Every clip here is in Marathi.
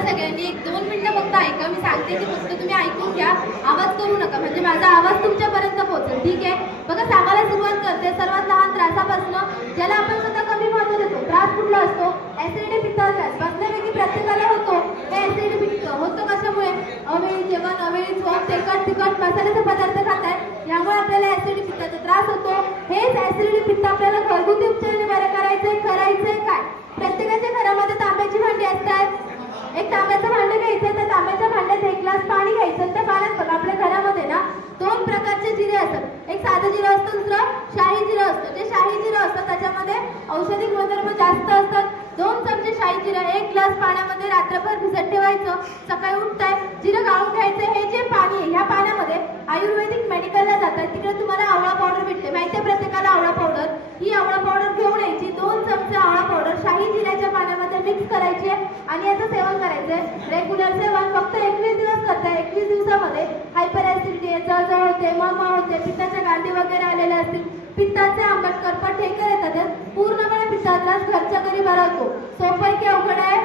बघा सगळ्यांनी एक दोन मिनटं फक्त ऐका. मी सांगते की फक्त तुम्ही ऐकून घ्या. आवाज करू नका. म्हणजे माझा आवाज तुमच्यापर्यंत पोहोचेल. ठीक आहे? बघा सांगायला सुरुवात करते. सर्वात लहान त्रासापासून ज्याला आपण स्वतः कमी महत्त्व देतो. त्रास कुठला असतो? ऍसिडिटी पित्ताचा त्रास. बसण्यापैकी प्रत्येकाला होतो. हे ऍसिडिटी पित्त. होतो कशामुळे? अवेळी जेवण अवेळी झोप तेलकट तिखट मसाल्याचे पदार्थ खाताय. यामुळे आपल्याला ऍसिडिटी पित्ताचा त्रास होतो. हेच ऍसिडिटी पित्त आपल्याला घरगुती उपचाराने बरं करायचंय करायचंय काय? प्रत्येकाच्या घरामध्ये तांब्याची भांडी असतात. एक तांब्याचं भांडं घ्यायचं त्या तांब्याच्या भांड्यात एक ग्लास पाणी घ्यायचं ते त्या पाण्यात बघा आपल्या घरामध्ये ना दोन प्रकारचे जिरे असतात. एक साधं जिरं असतं दुसरं शाही जिरं असतं. जे शाही जिरं असतं त्याच्यामध्ये औषधी गुणधर्म जास्त असतात. दोन चमचे शाही जिरं एक ग्लास पाण्यामध्ये रात्रभर भिजत ठेवायचं. सकाळी उठताय जिरं गाळून घ्यायचं. हे जे पाणी आहे ह्या पाण्यामध्ये आयुर्वेदिक मेडिकलला जातात. तिकडे तुम्हाला आवळा पावडर भेटते. माहिती आहे प्रत्येकाला आवळा पावडर? ही आवळा पावडर घेऊन यायची. दोन चमचे आवळा पावडर शाही जिऱ्याच्या पाण्यामध्ये मिक्स करायची आहे आणि याचं सेवन करायचं आहे रेग्युलर सेवन फक्त एकवीस दिवस करताय. एकवीस दिवसामध्ये हायपर ऍसिडिटी जळजळ होते मळमळ होते पित्ताच्या गांधी वगैरे आलेल्या असतील पित्ताचे आंबट करपट ठेकर येतात हे पूर्णपणे पित्ताचा त्रास घरच्या घरी बरा होतो सोपं आहे की अवघड आहे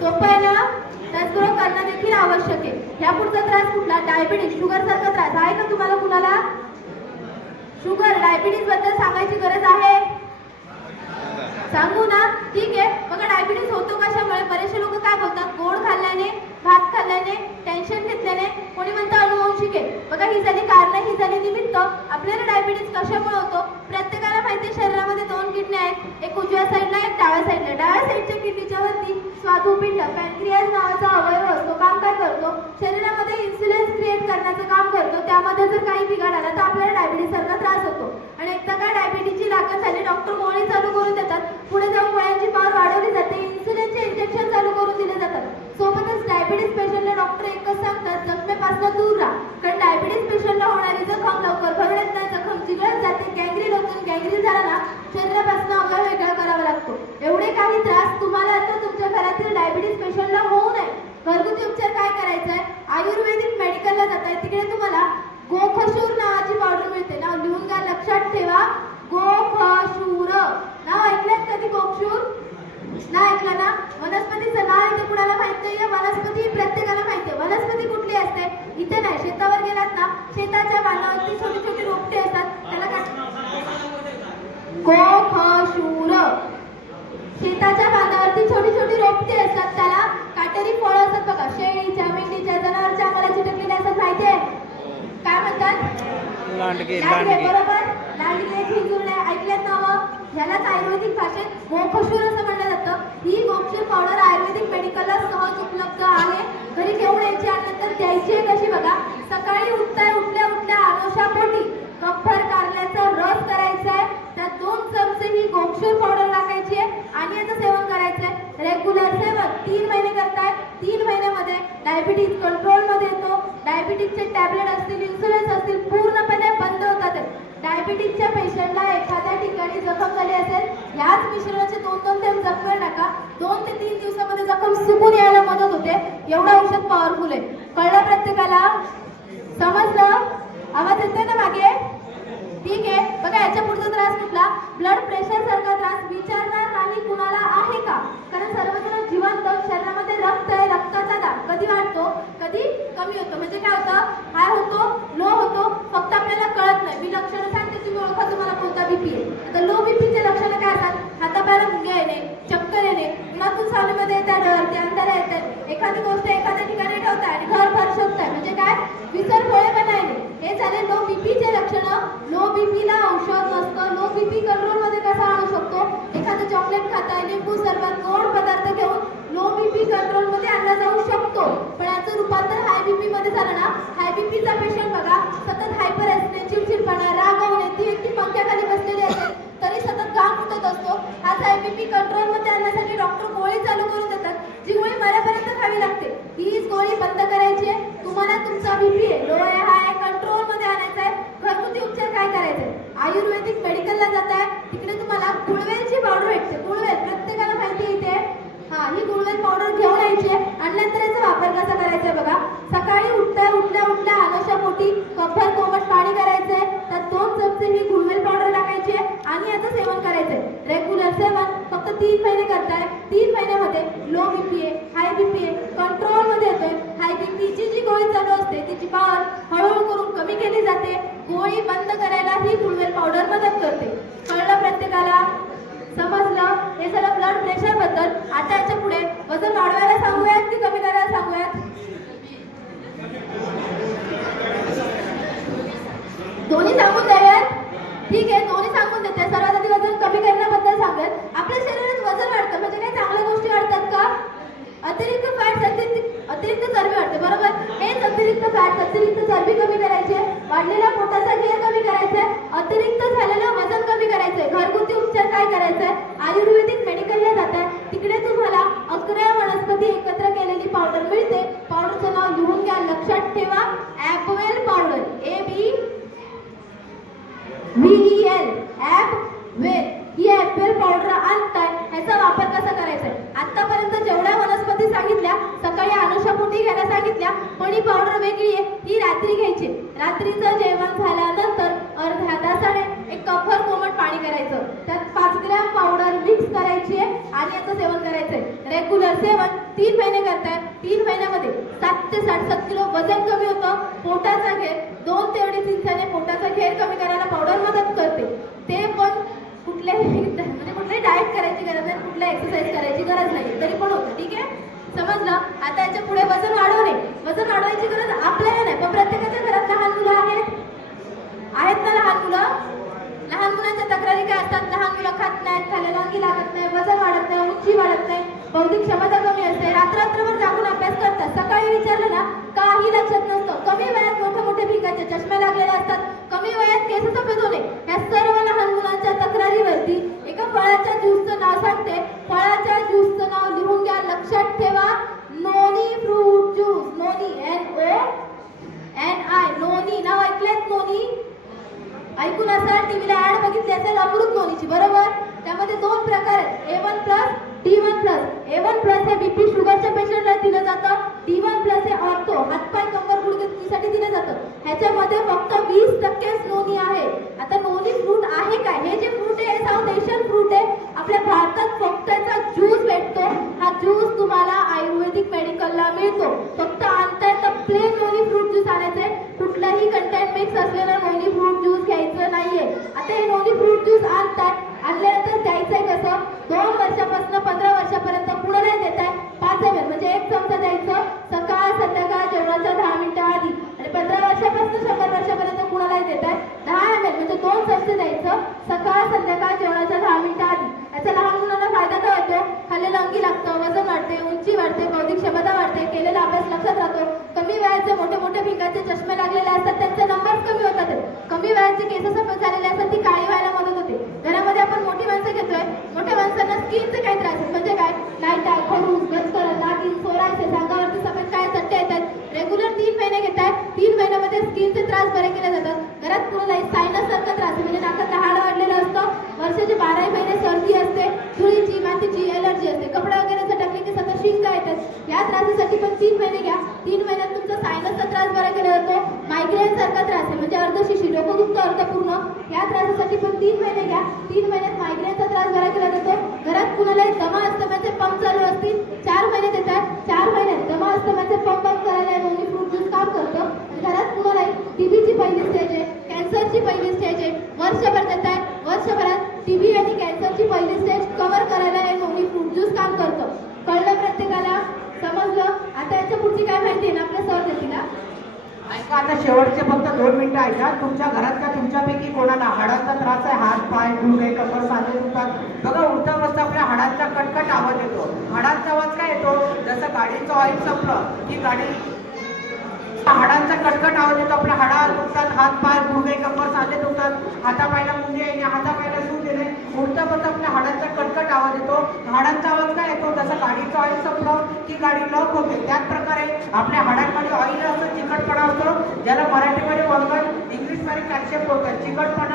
सोपं आहे ना त्याचबरोबर करणं देखील आवश्यक आहे कोणता त्रास कुठला? डायबिटीज शुगर सारखा त्रास आहे का तुम्हाला कुणाला? शुगर डायबिटीजबद्दल सांगायची गरज आहे? सांगू ना. ठीक आहे. बघा डायबिटीज होतो कशामुळे? बरेचसे लोक काय बोलतात? गोड खाल्ल्याने भात खाल्ल्याने टेन्शन घेतल्याने कोणी म्हणतं अनुवंशिक आहे. बघा ही झाली कारण ही झाली निमित्त. आपल्याला डायबिटीज कशामुळे होतो? प्रत्येकाला माहिती शरीरामध्ये दोन किडने आहेत. एक उजव्या साईडला एक डाव्या साईडला डाव्या साईडच्या किडनीच्या वरती स्वादुपिंड पॅनक्रियाज नावाचा अवयव असतो काम काय करतो शरीरामध्ये इन्सुलिन क्रिएट करण्याचं काम करतो जर काही बिघाड आला तर आपल्याला डायबिटीज सारखा त्रास होतो. आणि एकदा का डायबिटीजची लागण झाली डॉक्टर गोळी चालू करून देतात. पुढे जाऊन गोळ्यांची पावर वाढवली जाते इन्सुलिनचे इंजेक्शन चालू करून दिले जातात. सोबतच डायबिटीज पेशंटला डॉक्टर एकच सांगतात जखमेपासून दूर राहा. कारण डायबिटीज पेशंटला होणारी जखम लवकर भरण्यात नाही जखम चिघळत जाते गँग्रीन होतो गँग्रीन झाला ना शरीरापासून अवघड वेगळा करावा लागतो. एवढे काही त्रास तुम्हाला आता तुमच्या घरातील डायबिटीज पेशंटला होऊ नये. घरगुती उपचार काय करायचा आहे आयुर्वेदिक मेडिकलला जाताय तिकडे तुम्हाला गोखशूर नावाची पावडर मिळते नाव लिहून घ्या लक्षात ठेवा. गोखशूर. नाव ऐकलंय कधी गोखशूर? नाही ऐकलं ना? वनस्पतीचं नाव इथे कुणाला माहीत नाहीये? वनस्पती प्रत्येकाला माहिती आहे. वनस्पती कुठली असते? इथे नाही. शेतावर गेलात ना शेताच्या पानावरती छोटी छोटी रोपटे असतात. त्याला काय शेताच्या बांधावरती छोटी छोटी रोपटे असतात त्याला काटेरी फळं असतात बघा शेळीच्या मेंढीच्या जनावरच्या आम्हाला चिटकलेले असतात माहिती आहे काय म्हणतात लांडगे लांडगे लांडगे. बरोबर? लांडगे झिंजुरले ऐकलेत नावं ह्यालाच आयुर्वेदिक भाषेत असं म्हणलं जातं. ही पावडर आयुर्वेदिक मेडिकलला सहज उपलब्ध आहे. घरी घेऊन यायची द्यायची आहे कशी बघा. सकाळी उठताय उठल्या उठल्या आनोशा पोटी कप्पर कारल्याचा रस करायचा आहे त्यात दोन चमचे ही गोक्षूर पावडर टाकायची आहे आणि याचं सेवन करायचं आहे. रेग्युलर सेवन तीन महिने करताय. तीन महिन्यामध्ये डायबिटीज कंट्रोलमध्ये येतो. डायबिटीजचे टॅबलेट असतील इन्सुलिन्स असतील पूर्णपणे बंद होतात. डायबिटीजच्या पेशंटला एखाद्या ठिकाणी जखम झाली असेल याच मिश्रणाचे दोन दोन थेंब जखमेवर टाका दोन ते तीन दिवसामध्ये जखम सुकून यायला मदत होते. एवढं औषध पॉवरफुल आहे. कळलं प्रत्येकाला? समजलं? आवाज येते ना मागे? ठीक आहे. बघा याच्या पुढचा त्रास कुठला? ब्लड प्रेशर सारखा त्रास विचारणार नाही कुणाला आहे का? कारण सर्वजण जिवंत शरीरामध्ये रक्त आहे रक्ताचा दाब. कधी वाढतो? कधी कमी होतो. म्हणजे काय होतं? हाय होतो लो होतो फक्त आपल्याला कळत नाही. मी लक्षणं सांगते तुम्ही ओळखा तुम्हाला कोणता बीपी आहे. तर लो बीपीचे लक्षणं काय असतात हातापायाला मुंग्या येणे चक्कर येणे उन्हातून सावलीमध्ये येतात डोळ्यावरती अंधारा येतात एखादी गोष्ट एखाद्या ठिकाणी ठेवताय आणि घर भर शोधताय म्हणजे काय विसर पण येणे हे झाले लो बीपीचे लक्षणं लो बीपीला औषध नसतं लो बीपी कंट्रोलमध्ये कसा आणू शकतो? एखादं चॉकलेट खाताय लिंबू सरबत गोड पदार्थ घेऊन लो बीपी कंट्रोलमध्ये आणला जाऊ शकतो. पण याचं रूपांतर हाय बीपी मध्ये झालं ना हाय बीपीचा पेशंट बघा सतत हायपर असणे चिडचिडपणा रागवणे ती व्यक्ती पंख्याखाली बसलेली असते तरी सतत घाम फुटत असतो. हाच हाय बीपी कंट्रोलमध्ये आणण्यासाठी डॉक्टर गोळी चालू करून देतात जी गोळी मरेपर्यंत खावी लागते. हीच गोळी बंद करायची आहे. तुम्हाला तुमचा बीपी आहे. लो हाय कंट्रोल आयुर्वेदिक मेडिकलला जाताय तिकडे तुम्हाला गुळवेलची पावडर भेटते. गुळवेल प्रत्येकाला माहिती येते हा ही गुळवेल पावडर घेऊन यायची आणल्यानंतर याचा वापर कसा करायचा बघा. सकाळी उठता उठल्या उठल्या आलोशा पोटी कफर कोमट पाणी करायचंय. तर दोन चमचे ही गुळवेल पावडर टाकायची आणि याचं सेवन करायचंय. रेग्युलर सेवन फक्त तीन महिने करताय. तीन महिन्यामध्ये लो बीपीए हाय बीपीए कंट्रोलमध्ये येतोय. हाय बीपीची जी गोळी चालू असते तिची पावर हळूहळू केली जाते. गोळी बंद करायला ही गुळवेल पावडर मदत करते. कळलं प्रत्येकाला? फॅट अतिरिक्त चरबी कमी करायची वाढलेला पोटाचा घेर कमी करायचा अतिरिक्त झालेलं वजन कमी करायचंय घरगुती उपचार काय करायचंय आयुर्वेदिक मेडिकलला जात. आहे तिकडे तुम्हाला अकरा वनस्पती एकत्र केलेली पावडर मिळते. पावडरचं नाव लिहून घ्या. लक्षात ठेवा. Apwel powder A B V L Apwel he ॲपवेल powder आणताय. ह्याचा वापर कसा करायचा? आतापर्यंत जेवढ्या वनस्पती सांगितल्या बीपी घ्यायला सांगितल्या पण ही पावडर वेगळी आहे ही रात्री घ्यायची. रात्रीचं जेवण झाल्यानंतर अर्ध्या तासाने एक कपभर कोमट पाणी करायचं. त्यात पाच ग्रॅम पावडर मिक्स करायची आहे आणि याचं सेवन करायचंय. रेग्युलर सेवन तीन महिने करताय. तीन महिन्यामध्ये सात ते साडेसात किलो वजन कमी होतं. पोटाचा घेर दोन ते अडीच इंचाने पोटाचा घेर कमी करायला पावडर मदत करते. ते पण कुठल्याही म्हणजे कुठल्याही डाएट करायची गरज नाही कुठल्या एक्सरसाइज करायची गरज नाही. तरी पण होतं. ठीक आहे? समजलं? आता याच्यापुढे वजन वाढवणे. वजन वाढवायची गरज आपल्याला नाही पण प्रत्येकाच्या घरात लहान मुलं आहेत. आहेत ना लहान मुलं? लहान मुलांच्या तक्रारी काय असतात? लहान मुलं खात नाहीत खाल्लेलं अंगी लागत नाही वजन वाढत नाही उंची वाढत नाही बौद्धिक क्षमता कमी असते रात्रभर जागून अभ्यास करतात. सकाळी विचारलं ना काही लक्षात नसतं. कमी वयात मोठे मोठे भिंगाचे चष्मे लागलेले असतात. कमी वयात केस सफेद होणे. या सर्व लहान मुलांच्या तक्रारीवरती एका फळाच्या ज्यूसचं नाव सांगते. फळाच्या ज्यूसचं नाव लिहून घ्या लक्षात ठेवा noni fruit juice noni N O N I noni नाव ऐकलेत नोनी ऐकून असाल टीव्हीला ऍड बघितली असेल अमृत नोनीची बरोबर? त्यामध्ये दोन प्रकार आहेत. A one plus D one plus A one plus हे बीपी शुगरच्या पेशंटला दिलं जातं. डी वन प्लस हे ऑर्थो हातपाय कंबर गुडघेसाठी दिलं जातं. ह्याच्यामध्ये फक्त वीस टक्केच नोनी आहे. आता नोनी फ्रूट आहे काय? हे जे फ्रूट आहे साऊथ एशियन फ्रूट आहे आपल्या भारतात फक्त याचा ज्यूस भेटतो हा ज्यूस तुम्हाला आयुर्वेदिक मेडिकलला मिळतो फक्त आणता येतं प्लेन नोनी फ्रूट ज्यूस आणायचे कुठलाही कंटेंट मिक्स असलेला नोनी फ्रूट ज्यूस घ्यायचं नाहीये आता हे नोनी फ्रूट ज्यूस आणतात आणल्यानंतर द्यायचंय कसं दोन वर्षापासून पंधरा वर्षापर्यंत कुणाला देत आहे पाच एम एल म्हणजे एक चमचा द्यायचं सकाळ संध्याकाळ जेवणाच्या दहा मिनिटं आधी आणि पंधरा वर्षापासून शंभर वर्षापर्यंत देतात. दहा एम एल म्हणजे दोन चमचे द्यायचं. सकाळ संध्याकाळ जेवणाच्या दहा मिनिटं आधी. याचा लहान मुलांना फायदा काय होतो. खाली लंगी लागतं वजन वाढते उंची वाढते बौद्धिक क्षमता वाढते केलेला अभ्यास लक्षात राहतो. कमी वयाचे मोठे मोठे भिंगाचे चष्मे लागलेले असतात त्यांचे नंबर्स कमी होतात. कमी वयाचे केस सफेद झालेले असतात ती काळी व्हायला मदत होते. घरामध्ये आपण मोठी माणसं घेतो मोठ्या माणसांना स्किनचे काही त्रास आहेत म्हणजे काय लाइट आहे खडूस गचकर दागिन सोरायचे अंगावरती सफेद काय चट्टे येतात रेग्युलर तीन महिने घेत आहेत तीन महिन्यामध्ये स्किनचे त्रास बरे केले जातात घरात कुणालाही सायनस सारखा त्रास आहे म्हणजे नाकात हाड वाढलेलं असतं वर्षाचे बाराही महिने सर्दी असते धुळीची मातीची एलर्जी असते कपडे वगैरे झटकले की सतत शिंका येतात या त्रासासाठी पण तीन महिने घ्या तीन महिन्यात तुमचा सायनसचा त्रास बरा केला जातो मायग्रेन सारखा त्रास आहे? म्हणजे अर्धशिशी डोकं दुखतं अर्थपूर्ण या त्रासासाठी पण तीन महिने घ्या. तीन महिन्यात मायग्रेनचा त्रास बरा केला जातो. घरात कुणालाही दमा अस्तम्याचे पंप चालू असतील चार महिने देतात. चार महिन्यात दमा अस्तम्याचे पंप बंद करायला नोनी फ्रूट ज्यूस काम करतो. घरात कुणालाही टीबीची पहिली स्टेज आहे कॅन्सरची पहिली स्टेज आहे. वर्षभर देत आहे वर्षभरात टीबी आणि कॅन्सरची पहिली स्टेज कव्हर करायला हे नोनी फ्रूट ज्यूस काम करतं कळलं प्रत्येकाला समजलं आता याच्या पुढची काय माहिती आहे ना आपल्या सर देतील हा? ऐका आता शेवटचे फक्त दोन मिनिटं ऐका. तुमच्या घरात का तुमच्यापैकी कोणाला हाडांचा त्रास आहे? हात पाय गुडघे कमर साधे दुखतात. बघा उठता बसता आपल्या हाडांचा कटकट आवाज येतो. हाडांचा आवाज काय येतो? जसं गाडीचं ऑइल संपलं की गाडी हाडांचा कटकट आवाज येतो. आपल्या हाडा दुखतात. हात पाय गुडघे कंबर साधे दुखतात. हातापायला मुंगे येणे हातापायला सूट पुढचा उठता आपल्या हाडांचा कटकट आवाज येतो. हाडांचा आवाज काय येतो? जसं गाडीचं ऑइल संपलं की गाडी लॉक होते. त्याच प्रकारे आपल्या हाडांमध्ये ऑइल असतं चिकटपणा असतो. ज्याला मराठीमध्ये वंगण इंग्लिशमध्ये कॅल्शियम बोलतात. चिकटपणा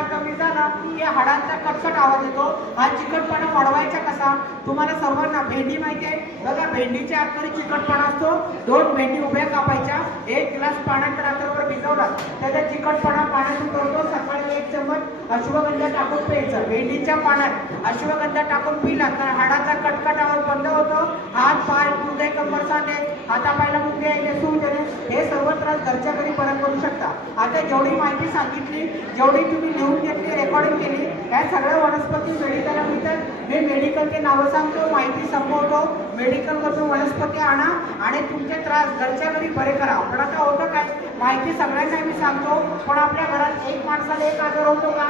हाडांचा कटकट आवाज येतो. हा चिकटपणा वाढवायचा कसा? तुम्हाला सर्वांना भेंडी माहिती आहे. बघा भेंडीच्या आतमध्ये चिकटपणा असतो. दोन भेंडी उभ्या कापायच्या. एक ग्लास पाण्यात रात्रभर भिजवला. त्याचा चिकटपणा पाण्यातून करतो. सकाळी एक चमच अश्वगंधा टाकून प्यायचं. भेंडीच्या पाण्यात अश्वगंधा टाकून पिला तर हाडाचा कटकट आवाज बंद होतो. हात पाय हृदय कंबर सांधे आता हातापायला मुंगे यायचे सूज हे सर्व त्रास घरच्या घरी परत करू शकता. आता जेवढी माहिती सांगितली जेवढी तुम्ही लिहून घेतली रेकॉर्डिंग केली या सगळ्या वनस्पती मेडिकलला मिळतात. मी मेडिकलचे नावं सांगतो माहिती संपवतो. मेडिकलमधून वनस्पती आणा आणि तुमचे त्रास घरच्या घरी बरे करा. पण आता होतं काय? माहिती सगळ्यांना मी सांगतो पण आपल्या घरात एक माणसाला एक आजार होतो का?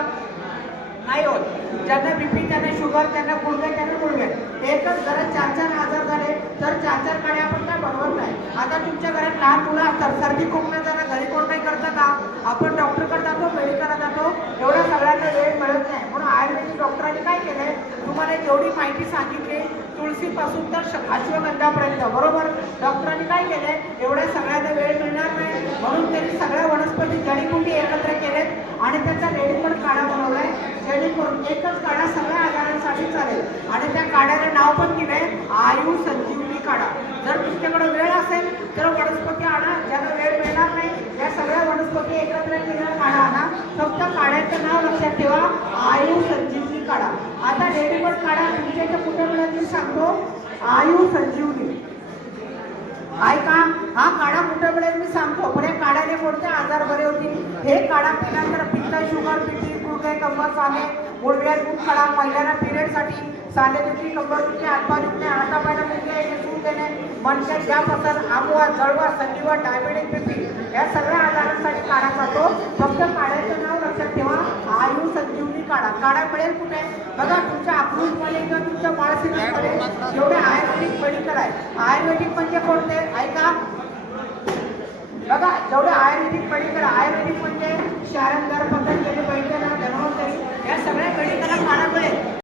नाही होत. ज्यांना बीपी त्यांना शुगर त्यांना गुडघे त्यांना गुडघे. एकच घरात चार चार आजार झाले तर चार चार गाड्या आपण काय बनवत नाही. आता तुमच्या घरात लहान मुलं असतात सर्दी खोकला जाणार घरी कोण नाही करतं का? आपण डॉक्टरकडे जातो मेडिकलला जातो एवढा सगळ्यांना वेळ मिळत नाही. म्हणून आयुर्वेदिक डॉक्टरांनी काय केलंय? तुम्हाला जेवढी माहिती सांगितली तुळशीपासून तर श- अश्वगंधापर्यंत बरोबर? डॉक्टरांनी काय केलंय? एवढ्या सगळ्यांना वेळ मिळणार नाही. म्हणून त्यांनी सगळ्या वनस्पती जडीबुटी एकत्र केलेत आणि त्याचा रेडीमेड काढा बनवलाय. जेणेकरून एकच काढा सगळ्या आजारांसाठी चालेल. आणि त्या काढ्याला नाव पण दिलंय आयु संजीवनी काढा. जर तुमच्याकडे वेळ असेल तर वनस्पती आणा. ज्याला वेळ मिळणार नाही या सगळ्या वनस्पती एकत्र केलेला काढा आणा फक्त काढ्याचं नाव लक्षात ठेवा. आयु संजीवनी काढा. आता रेडीमेड काढा. तुमच्या इथे कुठे मिळेल सांगतो. आयु संजीवनी. ऐका हा काढा कुठं मिळेल मी सांगतो. पण या काढ्याने कोणते आजार बरे होतील? हे काढा पिल्यानंतर पित्त शुगर पिटी गुडघे कंबर चाले मुळव्या दूध काढा. महिलांना पिरियडसाठी सांधेदुखी कंबर दुखी हातपाय दुखणे हातापायला मुंगे सूज देणे मनक्यात ज्यापासून आमवा जळवा संधिवा डायबेटिक बीपी या सगळ्या आजारांसाठी काढा जातो. फक्त काढायचं नाव लक्षात ठेवा. आयु संजीवनी काढा. काढा मिळेल कुठे? बघा तुमच्या अक्रूजमध्ये किंवा तुमच्या माळशिरसमध्ये जेवढे आयुर्वेदिक मेडिकल आहे. आयुर्वेदिक म्हणजे कोणते? ऐका. बघा जेवढे आयुर्वेदिक मेडिकल आयुर्वेदिक म्हणजे शारंगार पतंजली वैद्यनाथ धन्वंतरी या सगळ्या मेडिकलला काढा मिळेल.